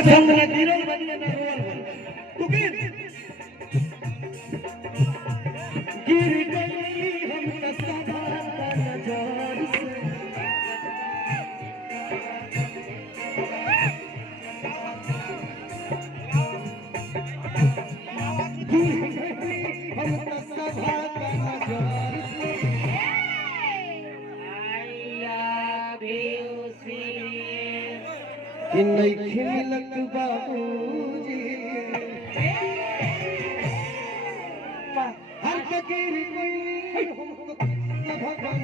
संगना गिरल बनिए ना रोल तू गिर गई हम कसबा नजर से हम कसबा नजर से कि नहीं खिलक बाबूजी हर फकीर कोई हमको भगवान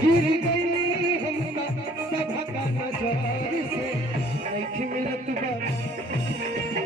गिर गई हम सभा नजर से नहीं खिलक बाबू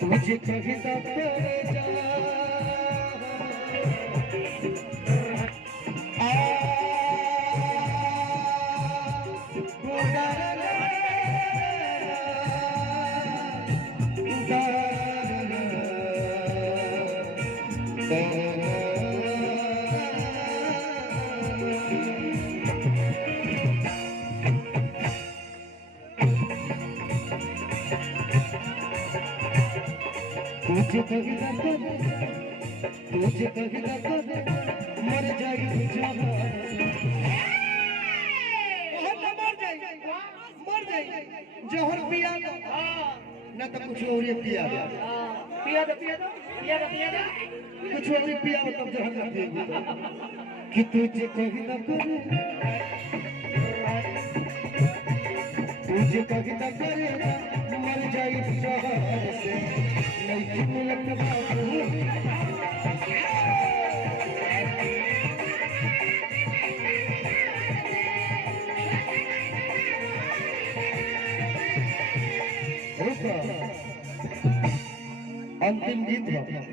तुझे कविता तेरे जा तुझे कविता मर जाएगी मर जाएगी जहर पिया ना तो कुछ और पिया कुछ और पिया तब जहर ना पिएगी कि तुझे कविता करे मर जाएगी जहर से नहीं मिलत बाबू अंतिम गीत है